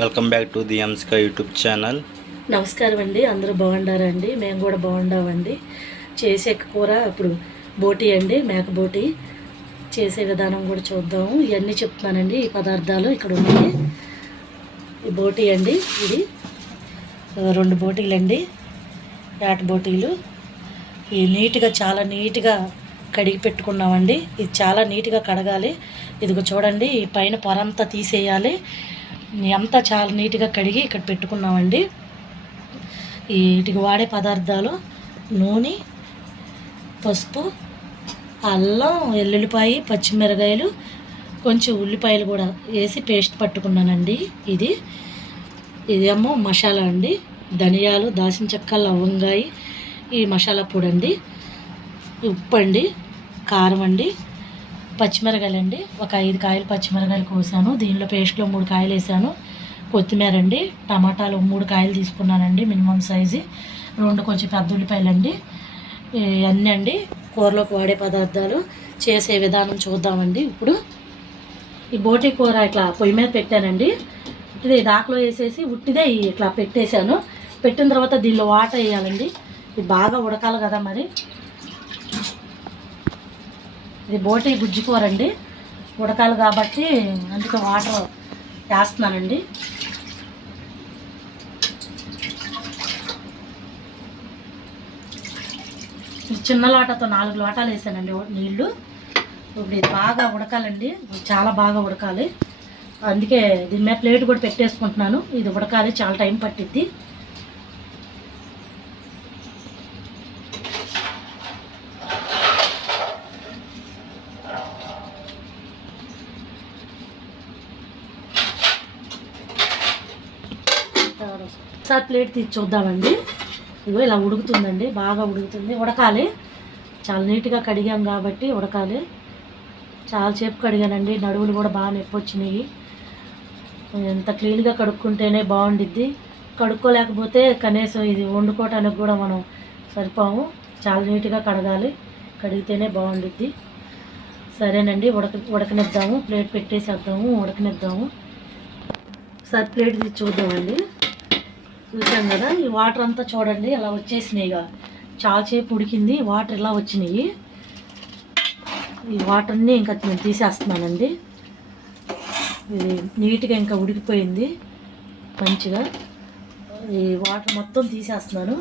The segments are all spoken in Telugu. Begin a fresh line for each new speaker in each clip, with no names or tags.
వెల్కమ్ బ్యాక్ టు ది ఎంస్కా యూట్యూబ్ ఛానల్.
నమస్కారం అండి అందరూ బాగుండారండి మేము కూడా బాగుండామండి చేసే కూర ఇప్పుడు బోటి అండి మేక బోటి. చేసే విధానం కూడా చూద్దాము. ఇవన్నీ చెప్తున్నానండి ఈ పదార్థాలు ఇక్కడ ఉన్నాయి. ఈ బోటి అండి ఇది. రెండు బోటీలు అండి యాట బోటీలు. ఈ నీట్గా చాలా నీట్గా కడిగి పెట్టుకున్నామండి. ఇది చాలా నీట్గా కడగాలి. ఇదిగో చూడండి ఈ పైన పొరంతా తీసేయాలి. అంతా చాలా నీట్గా కడిగి ఇక్కడ పెట్టుకున్నామండి. వీటికి వాడే పదార్థాలు నూనె పసుపు అల్లం వెల్లుల్లిపాయ పచ్చిమిరకాయలు కొంచెం ఉల్లిపాయలు కూడా వేసి పేస్ట్ పట్టుకున్నానండి ఇది. ఇదేమో మసాలా అండి. ధనియాలు దాచిన చెక్క లవంగాయి ఈ మసాలా పొడి అండి. ఉప్పు అండి కారం అండి. పచ్చిమిరకాయలు అండి ఒక ఐదు కాయలు పచ్చిమిరకాయలు కోసాను. దీనిలో పేస్ట్లో మూడు కాయలు వేసాను. కొత్తిమీర అండి టమాటాలు మూడు కాయలు తీసుకున్నానండి మినిమం సైజు. రెండు కొంచెం పెద్ద ఉల్లిపాయలు అండి అన్నీ అండి. కూరలోకి వాడే పదార్థాలు చేసే విధానం చూద్దామండి ఇప్పుడు. ఈ బోటి కూర ఇట్లా పొయ్యి మీద పెట్టానండి. ఇది దాకలో వేసేసి ఉట్టిదే ఇట్లా పెట్టేశాను. పెట్టిన తర్వాత దీనిలో వాటర్ వేయాలండి. ఇది బాగా ఉడకాలి కదా మరి. ఇది బోటి గుజ్జు కూర అండి ఉడకాలి కాబట్టి అందుకే వాటర్ వేస్తున్నానండి. చిన్న లోటతో నాలుగు లోటాలు వేసానండి నీళ్ళు ఇప్పుడు ఇది బాగా ఉడకాలండి. చాలా బాగా ఉడకాలి. అందుకే దీని మీద ప్లేట్ కూడా పెట్టేసుకుంటున్నాను. ఇది ఉడకాలి చాలా టైం పట్టిద్ది. ఒకసారి ప్లేట్ తీసి చూద్దామండి ఇగో ఇలా ఉడుకుతుందండి బాగా ఉడుకుతుంది. ఉడకాలి. చాలా నీట్గా కడిగాం కాబట్టి ఉడకాలి. చాలా సేపు కడిగానండి. నడువులు కూడా బాగా నొప్పి వచ్చినాయి ఎంత క్లీన్గా కడుక్కుంటేనే బాగుండిద్ది. కడుక్కోలేకపోతే కనీసం ఇది వండుకోవటానికి కూడా మనం సరిపోము. చాలా నీట్గా కడగాలి. కడిగితేనే బాగుండిద్ది. సరేనండి ఉడక ఉడకనిద్దాము. ప్లేట్ పెట్టేసేద్దాము ఉడకనిద్దాము. సార్ ప్లేట్ తీసి చూద్దామండి చూసాం కదా ఈ వాటర్ అంతా చూడండి ఇలా వచ్చేసినాయి ఇక. చాలాసేపు ఉడికింది వాటర్ ఇలా వచ్చినాయి? ఈ వాటర్ని ఇంకా నేను తీసేస్తున్నానండి. ఇది నీట్గా ఇంకా ఉడికిపోయింది మంచిగా. ఈ వాటర్ మొత్తం తీసేస్తున్నాను.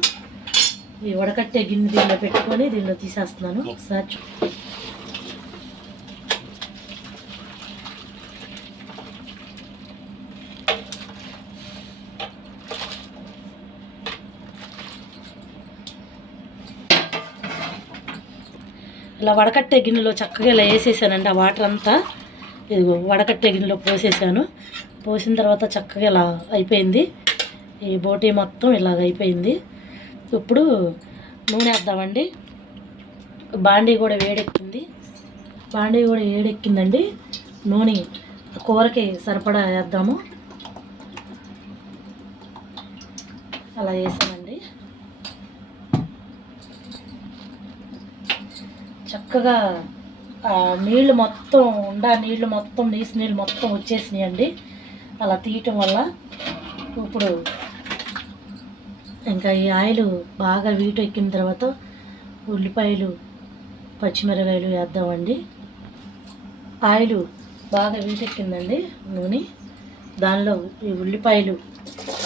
ఈ వడకట్టే గిన్నె దీనిలో పెట్టుకొని దీనిలో తీసేస్తున్నాను. ఒకసారి ఇలా వడకట్టే గిన్నెలో చక్కగా ఇలా వేసేసానండి ఆ వాటర్ అంతా. ఇదిగో వడకట్టే గిన్నెలో పోసేసాను. పోసిన తర్వాత చక్కగా ఇలా అయిపోయింది. ఈ బోటీ మొత్తం ఇలాగ అయిపోయింది. ఇప్పుడు నూనె వేద్దామండి. బాండీ కూడా వేడెక్కింది. బాండీ కూడా వేడెక్కిందండి. నూనె కూరకి సరిపడా వేద్దాము. అలా వేసానండి. చక్కగా నీళ్ళు మొత్తం ఉండా నీళ్ళు మొత్తం నీసు నీళ్ళు మొత్తం వచ్చేసినాయండి. అలా తీయటం వల్ల ఇప్పుడు ఇంకా ఈ ఆయిల్ బాగా వీటు ఎక్కిన తర్వాత ఉల్లిపాయలు పచ్చిమిరకాయలు వేద్దామండి. ఆయిల్ బాగా వీటెక్కిందండి నూనె. దానిలో ఈ ఉల్లిపాయలు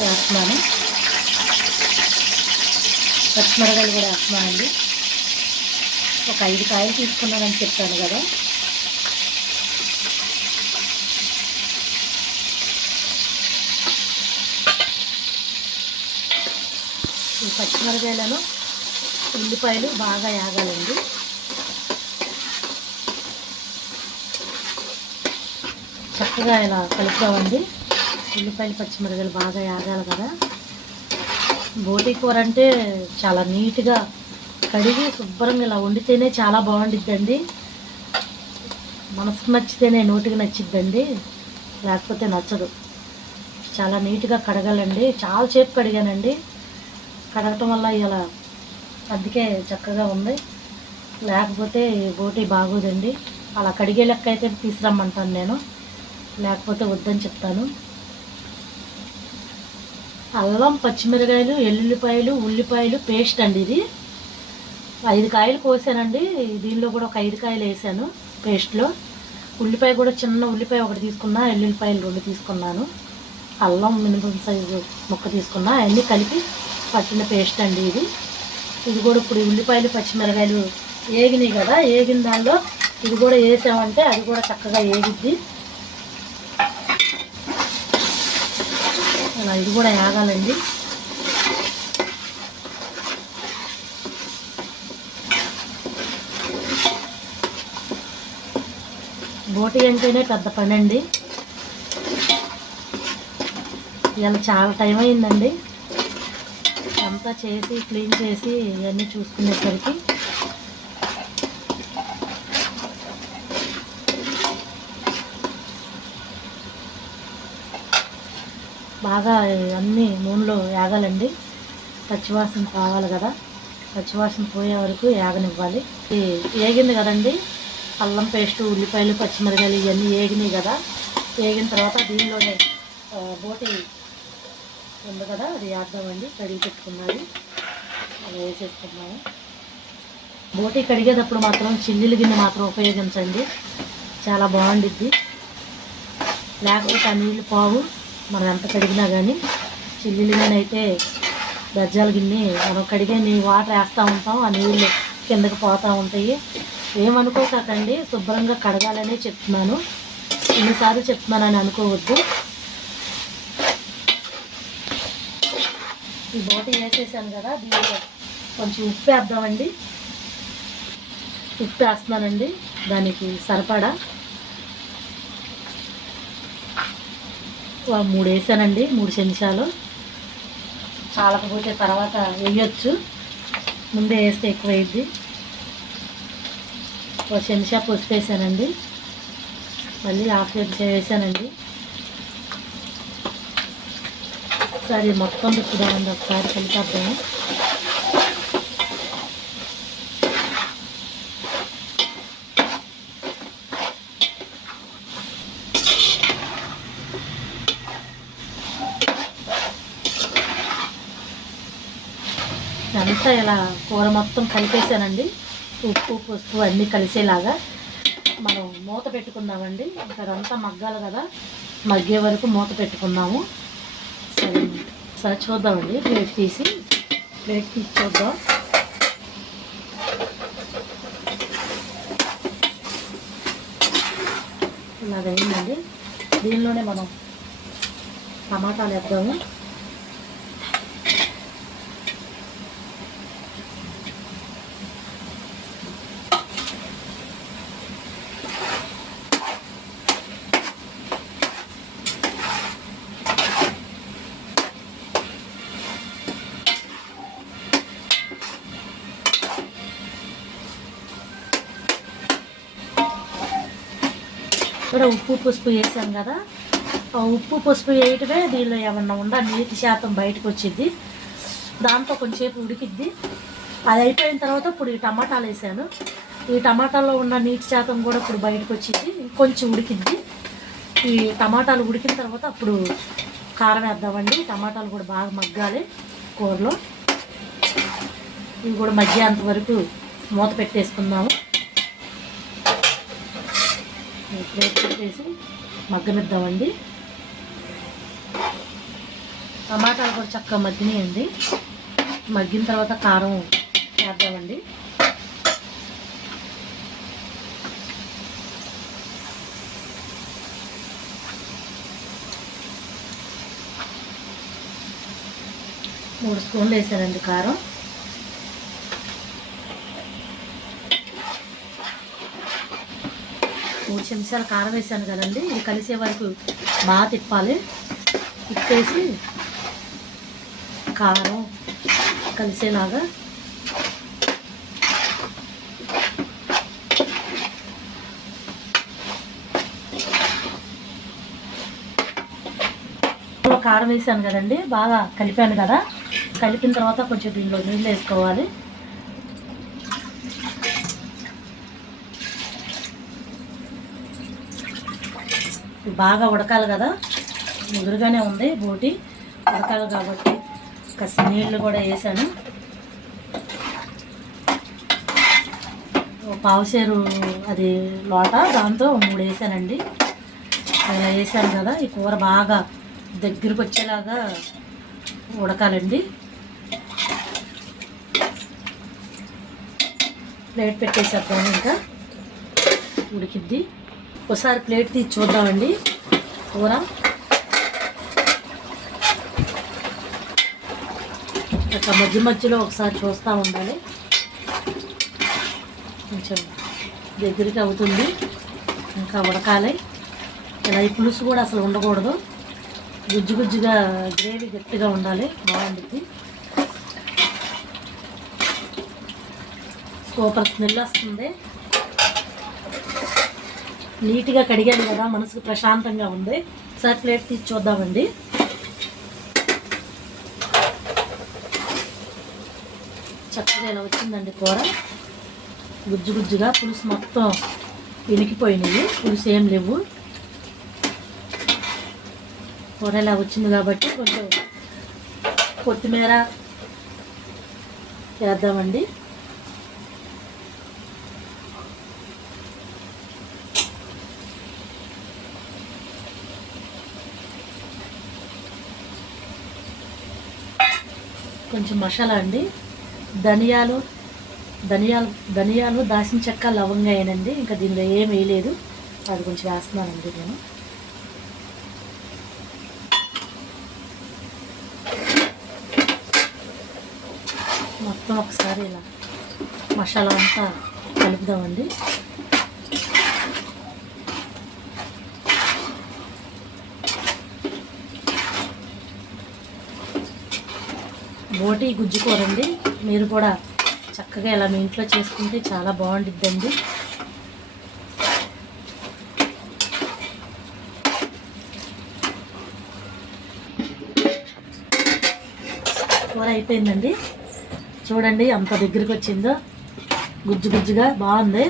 వేస్తున్నాను. పచ్చిమిరకాయలు కూడా వేస్తున్నానండి. ఒక ఐదు కాయలు తీసుకున్నానని చెప్పాను కదా. ఈ పచ్చిమిరకాయలను ఉల్లిపాయలు బాగా యాగాలండి. చక్కగా ఇలా కలుపుకోవండి ఉల్లిపాయలు పచ్చిమిరకాయలు బాగా యాగాలి కదా. బోటి కూర అంటే చాలా నీట్గా కడిగి శుభ్రంగా ఇలా వండితేనే చాలా బాగుండిద్దండి. మనసుకు నచ్చితేనే నోటికి నచ్చిద్దండి. లేకపోతే నచ్చదు. చాలా నీట్గా కడగాలండి. చాలా సేపు కడిగానండి. కడగటం వల్ల ఇలా అందుకే చక్కగా ఉంది. లేకపోతే బోటి బాగోదండి. అలా కడిగే లెక్క అయితే తీసుకురమ్మంటాను నేను. లేకపోతే వద్దని చెప్తాను. అల్లం పచ్చిమిరకాయలు ఎల్లుల్లిపాయలు ఉల్లిపాయలు పేస్ట్ అండి ఇది. ఐదు కాయలు కోసానండి. దీనిలో కూడా ఒక ఐదు కాయలు వేసాను పేస్ట్లో. ఉల్లిపాయ కూడా చిన్న ఉల్లిపాయ ఒకటి తీసుకున్నా ఎల్లుల్లిపాయలు రెండు తీసుకున్నాను. అల్లం మినిమం సైజు ముక్క తీసుకున్నా అవన్నీ కలిపి పట్టిన పేస్ట్ అండి ఇది. ఇది కూడా ఇప్పుడు ఉల్లిపాయలు పచ్చిమిరకాయలు ఏగినాయి కదా ఏగిన దానిలో ఇది కూడా వేసామంటే అది కూడా చక్కగా ఏగిద్ది. అలా ఇది కూడా ఏగాలండి. బోటి అంటేనే పెద్ద పని అండి ఇలా చాలా టైం అయిందండి. అంతా చేసి క్లీన్ చేసి ఇవన్నీ చూసుకునేసరికి బాగా అన్నీ నూనెలో యాగాలండి. పచ్చివాసన కావాలి కదా. పచ్చివాసన పోయే వరకు ఏగనివ్వాలి ఏగింది కదండి? అల్లం పేస్టు ఉల్లిపాయలు పచ్చిమిరకాయలు ఇవన్నీ వేగినాయి కదా. వేగిన తర్వాత దీనిలోనే బోటి ఉంది కదా అది వేద్దామండి కడిగి పెట్టుకున్నది అలా వేసేసుకున్నాము బోటి కడిగేటప్పుడు మాత్రం చిల్లీలు గిన్నె మాత్రం ఉపయోగించండి. చాలా బాగుండిద్ది. లేకపోతే ఆ నీళ్ళు పావు మనం ఎంత కడిగినా కానీ చిల్లీలు గిన్నె అయితే గజ్జాల గిన్నె మనం కడిగే నీ వాటర్ వేస్తూ ఉంటాం ఆ నీళ్ళు కిందకి పోతూ ఉంటాయి. ఏమనుకోకండి శుభ్రంగా కడగాలనే చెప్తున్నాను. ఎన్నిసార్లు చెప్తున్నానని అనుకోవద్దు. ఈ బోటి వేసేసాను కదా దీనిలో కొంచెం ఉప్పు వేద్దామండి. ఉప్పు వేస్తున్నానండి దానికి సరిపడా. మూడు వేసానండి మూడు చెంచాలు. చాలకపోతే తర్వాత వేయచ్చు. ముందే వేస్తే ఎక్కువ వేయద్ది ఒక చెంచా పసుపు వేసానండి మళ్ళీ హాఫ్ చెంచా వేసానండి ఒకసారి మొత్తం తిప్పుదామండి ఒకసారి కలిపేద్దాము అంతా ఇలా కూర మొత్తం కలిపేసానండి. ఉప్పు పసుపు అన్నీ కలిసేలాగా మనం మూత పెట్టుకుందామండి. ఇక్కడంతా మగ్గాలి కదా. మగ్గే వరకు మూత పెట్టుకుందాము. సరే సరే చూద్దామండి. ప్లేట్ తీసి ప్లేట్ తీసి చూద్దాం. ఇలాగ అయిందండి. దీనిలోనే మనం టమాటాలు వేద్దాము. ఇక్కడ ఉప్పు పసుపు వేసాం కదా. ఆ ఉప్పు పసుపు వేయటమే దీనిలో ఏమన్నా ఉందా? నీటి శాతం బయటకు వచ్చింది. దాంతో కొంచెంసేపు ఉడికిద్ది. అది అయిపోయిన తర్వాత ఇప్పుడు ఈ టమాటాలు వేసాను. ఈ టమాటాలో ఉన్న నీటి శాతం కూడా ఇప్పుడు బయటకు వచ్చింది. ఇంకొంచెం ఉడికిద్ది. ఈ టమాటాలు ఉడికిన తర్వాత అప్పుడు కారం వేద్దామండి. టమాటాలు కూడా బాగా మగ్గాలి కూరలో. ఇవి కూడా మధ్యాహ్నం వరకు మూత పెట్టేసుకుందాము ఈ ప్లేట్ పెట్టేసి మగ్గనిద్దామండి. టమాటాలు కూడా చక్కగా మగ్గినాయండి. మగ్గిన తర్వాత కారం వేద్దామండి. మూడు స్పూన్లు వేసానండి కారం. మూడు కారం వేసాను కదండి. ఇది కలిసే వరకు బాగా తిప్పాలి. తిప్పేసి కారం కలిసేలాగా కారం వేసాను కదండి. బాగా కలిపాను కదా. కలిపిన తర్వాత కొంచెం దీనిలో నీళ్ళు వేసుకోవాలి. బాగా ఉడకాలి కదా. ముదురుగానే ఉంది బోటి. ఉడకాలి కాబట్టి కాస్త నీళ్ళు కూడా వేసాను. పావుసేరు అది లోట దాంతో మూడు వేసానండి. అలా వేసాను కదా ఈ కూర బాగా దగ్గరకు వచ్చేలాగా ఉడకాలండి. ప్లేట్ పెట్టేసేద్దాము ఇంకా. ఉడికిద్ది. ఒకసారి ప్లేట్ తీసి చూద్దామండి. కూర. ఒక మధ్య మధ్యలో ఒకసారి చూస్తూ ఉండాలి. కొంచెం దగ్గరికి అవుతుంది. ఇంకా ఉడకాలి. ఇలా ఈ పులుసు కూడా అసలు ఉండకూడదు. గుజ్జు గుజ్జుగా గ్రేవీ గట్టిగా ఉండాలి. బాగుంటుంది. సూపర్ స్మెల్ వస్తుంది. నీట్గా కడిగాను కదా మనసుకు ప్రశాంతంగా ఉంది. ఒకసారి ప్లేట్ తీసి చూద్దామండి. చక్కగా ఇలా వచ్చిందండి కూర. గుజ్జు గుజ్జుగా పులుసు మొత్తం ఇనికిపోయినాయి పులుసు ఏం లేవు. కూర ఇలా వచ్చింది కాబట్టి కొంచెం కొత్తిమీర వేద్దామండి. కొంచెం మసాలా అండి. ధనియాలు ధనియాలు ధనియాలు దాచిన చెక్క లవంగా వేయనండి ఇంకా దీనిలో ఏం వేయలేదు. అది కొంచెం వేస్తున్నానండి నేను. మొత్తం ఒకసారి ఇలా మసాలా అంతా కలుపుదామండి. బోటి గుజ్జు కూర అండి మీరు కూడా చక్కగా ఇలా మీ ఇంట్లో చేసుకుంటే చాలా బాగుంటుందండి కూర అయిపోయిందండి. చూడండి అంత దగ్గరికి వచ్చిందో గుజ్జు గుజ్జుగా బాగుంది.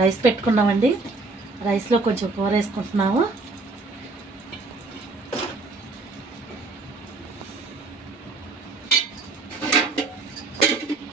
రైస్ పెట్టుకున్నామండి. రైస్లో కొంచెం కూర వేసుకుంటున్నాము.